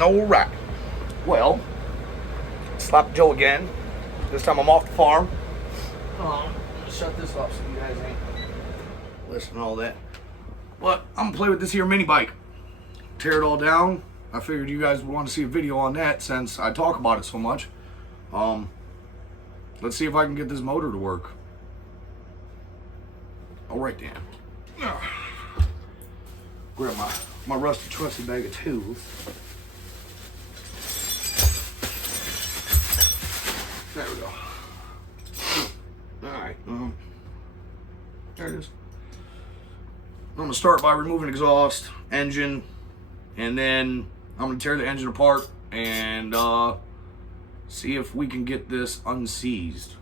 Alright. Well, Slap Joe again. This time I'm off the farm. I'm gonna shut this up so you guys ain't listening to all that. But I'm gonna play with this here mini bike. Tear it all down. I figured you guys would want to see a video on that since I talk about it so much. Let's see if I can get this motor to work. Alright then. Grab my rusty trusty bag of tools. There we go. Alright, there it is. I'm gonna start by removing exhaust, engine, and then I'm gonna tear the engine apart and see if we can get this unseized.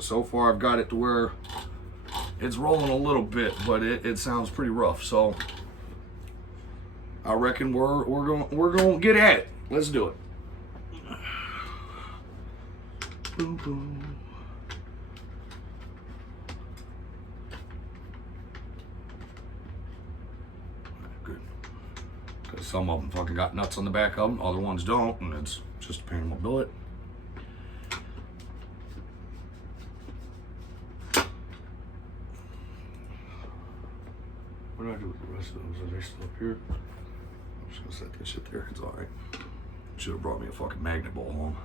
So far I've got it to where it's rolling a little bit, but it sounds pretty rough. So I reckon we're going to get at it. Let's do it. Boom, boom. Good. Because some of them fucking got nuts on the back of them, other ones don't, and it's just a pain in my butt. What do I do with the rest of those? Are they still up here? I'm just gonna set this shit there. It's alright. Should have brought me a fucking magnet ball home.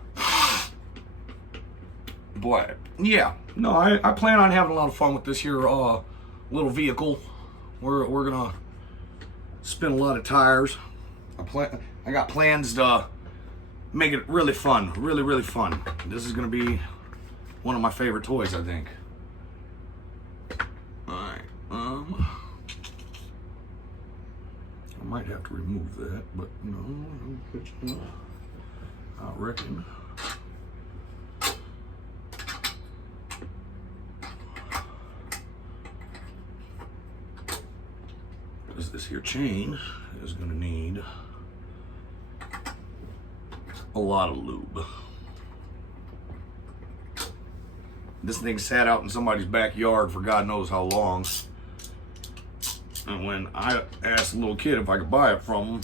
But yeah, no, I plan on having a lot of fun with this here little vehicle. We're gonna spin a lot of tires. I got plans to make it really fun, really fun. This is gonna be one of my favorite toys, I think. All right, I might have to remove that, but no, I reckon. Because this here chain is gonna need a lot of lube. This thing sat out in somebody's backyard for God knows how long. And when I asked the little kid if I could buy it from him,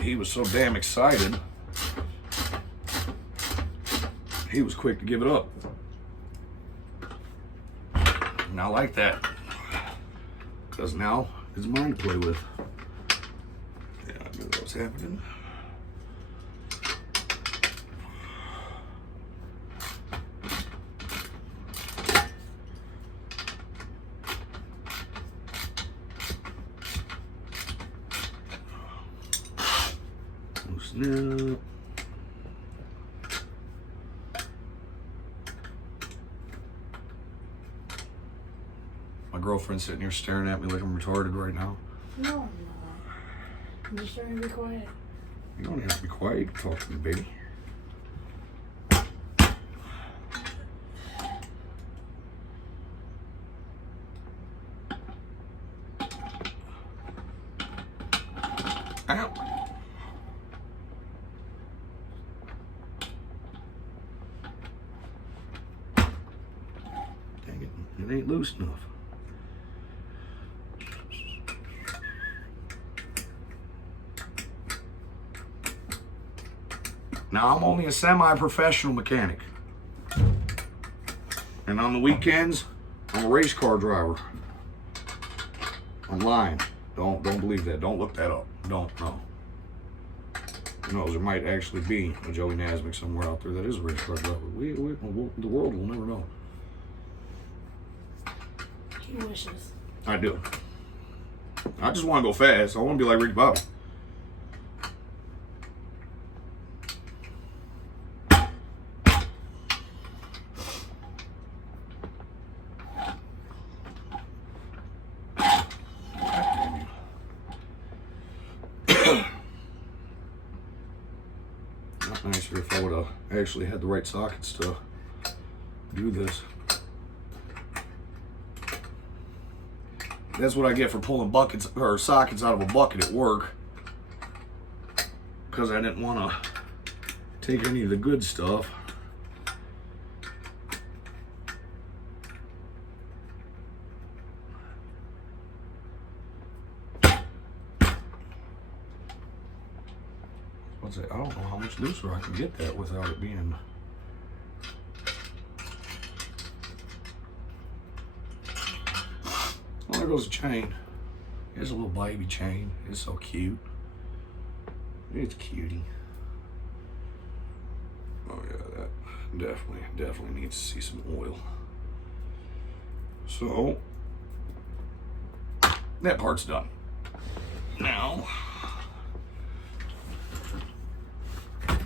he was so damn excited. He was quick to give it up. And I like that. Because now it's mine to play with. Yeah, I knew that was happening. Snap. My girlfriend's sitting here staring at me like I'm retarded right now. No, I'm not. I'm just trying to be quiet. You don't have to be quiet. You can talk to me, baby. Ow. Dang it. It ain't loose enough. Now, I'm only a semi-professional mechanic. And on the weekends, I'm a race car driver. I'm lying. Don't believe that. Don't look that up. Don't, no. Who knows, there might actually be a Joey Nasmick somewhere out there that is a race car driver. The world will never know. He wishes. I do. I just want to go fast. I want to be like Ricky Bobby. Nicer if I would have actually had the right sockets to do this. That's what I get for pulling buckets or sockets out of a bucket at work, because I didn't want to take any of the good stuff. what's it? I don't know how much looser I can get that without it being. Oh, there goes the chain. Here's a little baby chain. It's so cute. It's cutie. Oh yeah, that definitely needs to see some oil. So that part's done. Now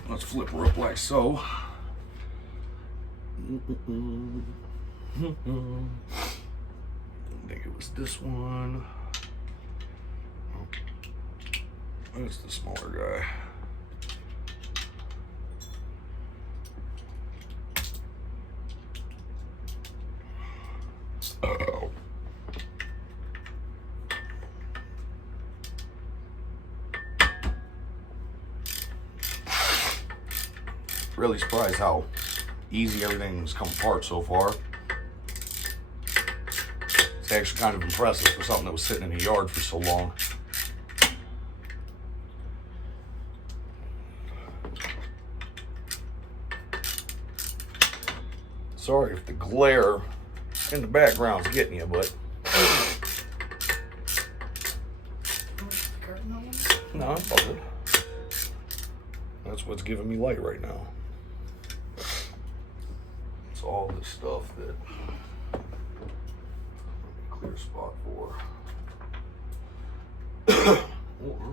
let's flip her up like so. I think it was this one. That's the smaller guy. Uh-oh. Really surprised how easy everything's come apart so far. It's actually kind of impressive for something that was sitting in the yard for so long. Sorry if the glare in the background's getting you, but no, it's all good. That's what's giving me light right now. It's all this stuff that clear spot for. Or,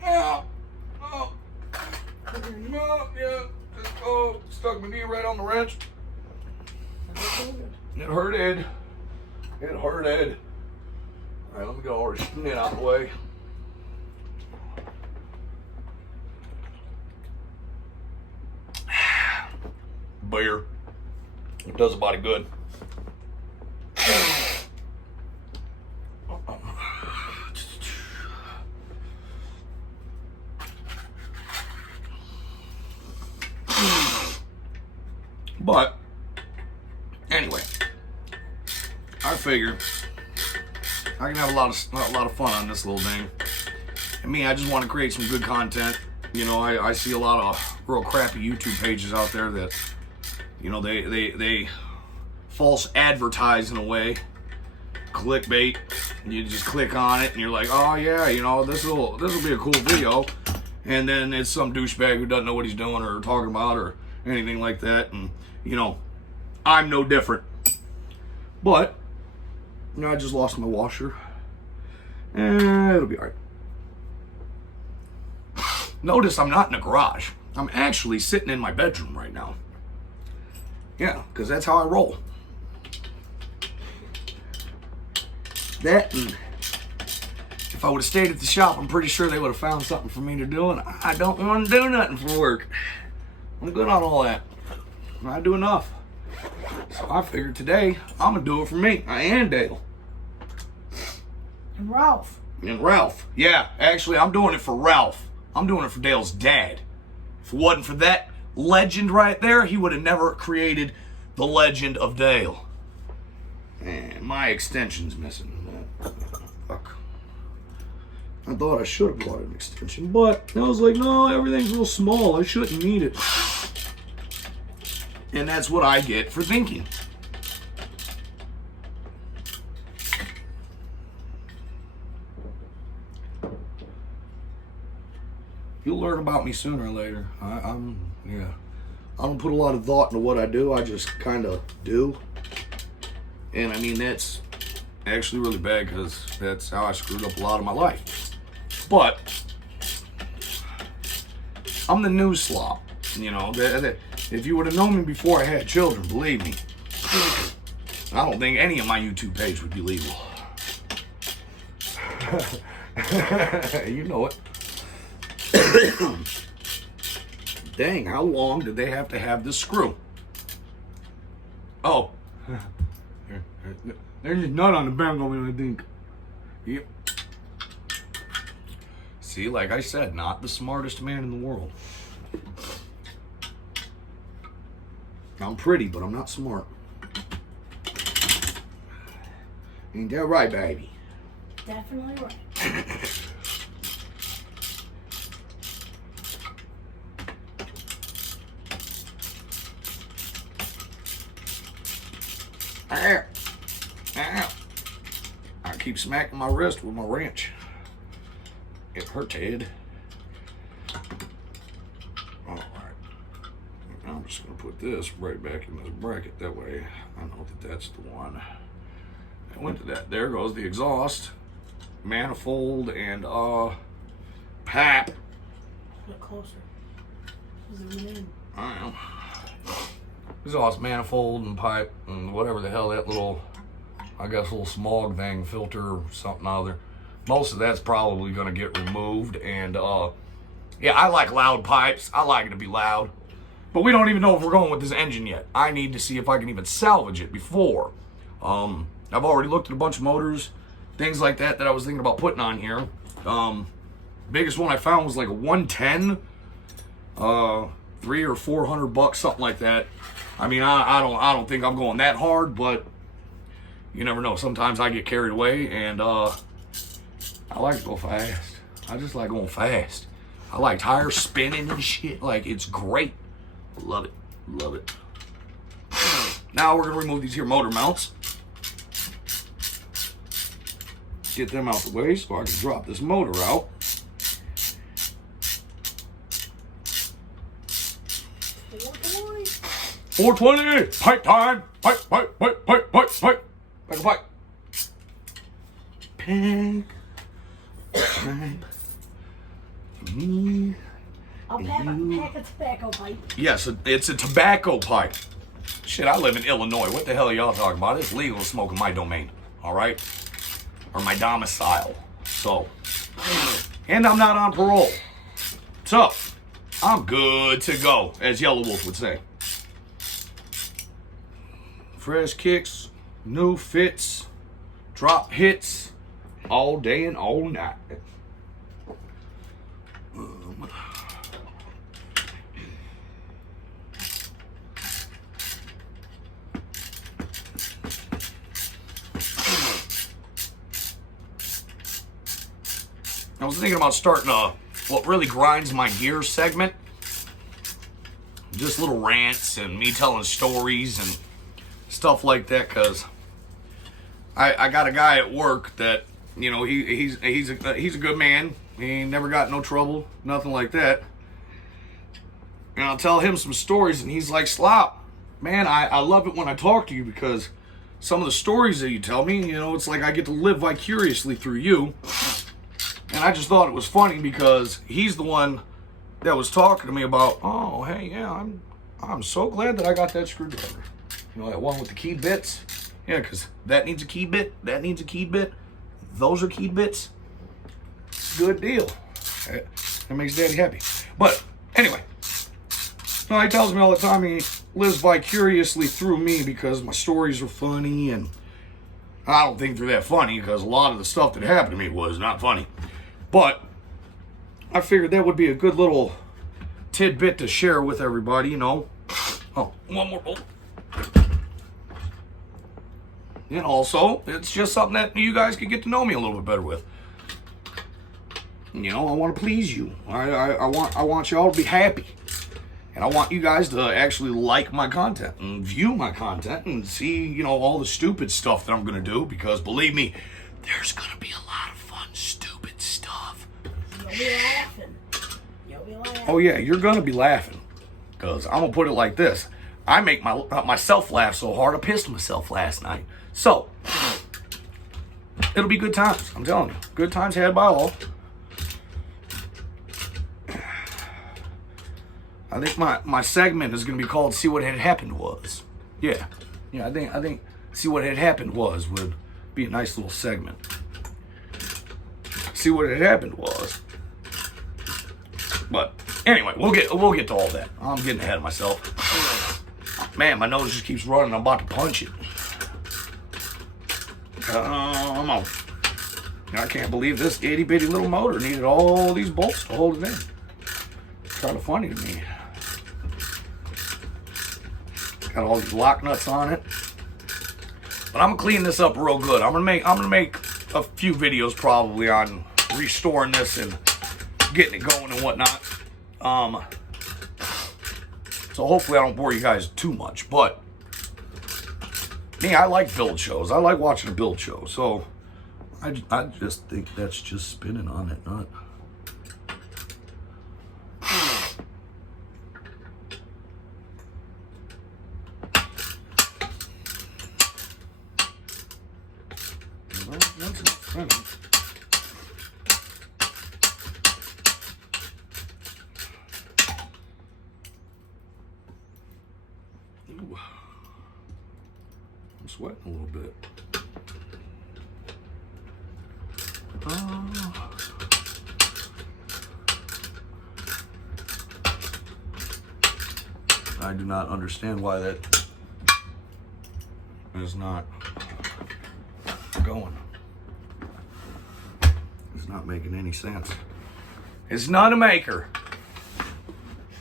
yeah, oh, no, yeah. Oh, stuck my knee right on the wrench. It hurted. It hurted. All right, let me get all this shit out of the way. Beer. It does a body good. But anyway, I figure I can have a lot of fun on this little thing. And me, I just want to create some good content. You know, I see a lot of real crappy YouTube pages out there that, you know, they false advertise in a way, clickbait. You just click on it and you're like, oh yeah, you know, this will be a cool video, and then it's some douchebag who doesn't know what he's doing or talking about or anything like that. And you know, I'm no different. But you know, I just lost my washer, and it'll be all right. Notice I'm not in a garage. I'm actually sitting in my bedroom right now. Yeah, because that's how I roll. That, and if I would have stayed at the shop, I'm pretty sure they would have found something for me to do, and I don't want to do nothing for work. I'm good on all that. I do enough. So I figured today, I'm going to do it for me. I am Dale. And Ralph. And Ralph. Yeah, actually, I'm doing it for Ralph. I'm doing it for Dale's dad. If it wasn't for that legend right there, he would have never created the legend of Dale. And my extension's missing. Fuck. I thought I should have bought an extension, but I was like, no, everything's real small. I shouldn't need it. And that's what I get for thinking. You'll learn about me sooner or later. Yeah. I don't put a lot of thought into what I do. I just kind of do. And I mean, that's actually really bad because that's how I screwed up a lot of my life. But I'm the new slop. You know, if you would have known me before I had children, believe me, I don't think any of my YouTube page would be legal. You know it. Dang, how long did they have to have this screw? Oh. There's a nut on the back of it, I think. Yep. See, like I said, not the smartest man in the world. I'm pretty, but I'm not smart. Ain't that right, baby? Definitely right. Ow. Ow. I keep smacking my wrist with my wrench. It hurts, Ed. All right. I'm just going to put this right back in this bracket. That way I know that that's the one. I went to that. There goes the exhaust, manifold, and pipe. Look closer. Zoom in. I don't know. Exhaust, manifold, and pipe, and whatever the hell that little, I guess, little smog thing, filter, or something other. Most of that's probably going to get removed. And yeah, I like loud pipes. I like it to be loud. But we don't even know if we're going with this engine yet. I need to see if I can even salvage it before. I've already looked at a bunch of motors, things like that I was thinking about putting on here. Biggest one I found was like a 110, $300 or $400, something like that. I mean, I don't think I'm going that hard, but you never know. Sometimes I get carried away, and I like to go fast. I just like going fast. I like tires spinning and shit. Like, it's great. Love it. Love it. Now we're going to remove these here motor mounts. Get them out the way so I can drop this motor out. $420. Pipe time. Pipe, pipe, pipe, pipe, pipe, pipe. Pipe, pipe. Pipe. Pipe. Me. I'll pack a tobacco pipe. Yes, it's a tobacco pipe. Shit, I live in Illinois. What the hell are y'all talking about? It's legal to smoke in my domain. All right? Or my domicile. So. And I'm not on parole. So, I'm good to go, as Yellow Wolf would say. Fresh kicks, new fits, drop hits, all day and all night. I was thinking about starting what really grinds my gears segment. Just little rants and me telling stories and stuff like that, because I got a guy at work that, you know, he's a good man. He ain't never got no trouble, nothing like that. And I'll tell him some stories, and he's like, Slop, man, I love it when I talk to you, because some of the stories that you tell me, you know, it's like I get to live vicariously through you. And I just thought it was funny because he's the one that was talking to me about, oh, hey, yeah, I'm so glad that I got that screwdriver. You know, that one with the key bits? Yeah, because that needs a key bit, that needs a key bit, those are key bits. Good deal. That makes Daddy happy. But anyway, no, he tells me all the time he lives vicariously through me because my stories are funny, and I don't think they're that funny because a lot of the stuff that happened to me was not funny. But I figured that would be a good little tidbit to share with everybody, you know. Oh, one more bolt. And also, it's just something that you guys could get to know me a little bit better with. You know, I want to please you. I want y'all to be happy. And I want you guys to actually like my content and view my content and see, you know, all the stupid stuff that I'm going to do. Because believe me, there's going to be a lot of fun, stupid stuff. You'll be laughing. You'll be laughing. Oh, yeah, you're going to be laughing. Because I'm going to put it like this. I make myself laugh so hard, I pissed myself last night. So, it'll be good times. I'm telling you. Good times had by all. I think my segment is going to be called "See What Had Happened Was." Yeah, I think "See What Had Happened Was" would be a nice little segment. See what had happened was. But anyway, we'll get to all that. I'm getting ahead of myself. Man, my nose just keeps running. I'm about to punch it. Come on. I can't believe this itty bitty little motor needed all these bolts to hold it in. It's kind of funny to me. Got all these lock nuts on it. But I'm gonna clean this up real good. I'm gonna make a few videos probably on restoring this and getting it going and whatnot. So hopefully I don't bore you guys too much. But Me, I like build shows. I like watching a build show. So I just think that's just spinning on that nut. Well, that's not spinning. Ooh. I'm sweating a little bit. I do not understand why that is not going. It's not making any sense. It's not a maker.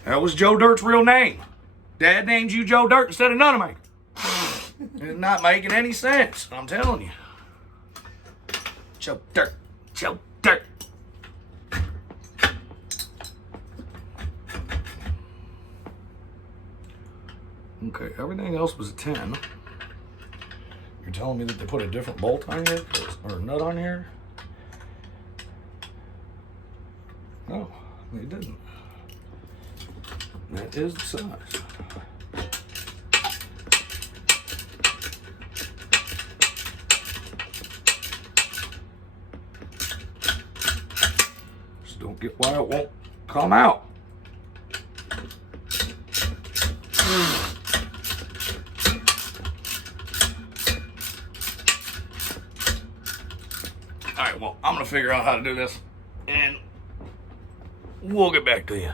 That was Joe Dirt's real name. Dad named you Joe Dirt instead of none of me. It's not making any sense. I'm telling you. Joe Dirt. Joe Dirt. Okay, everything else was a 10. You're telling me that they put a different bolt on here? Or a nut on here? No, they didn't. That is the size. Just don't get why it won't come out. All right, well, I'm gonna figure out how to do this, and we'll get back to you.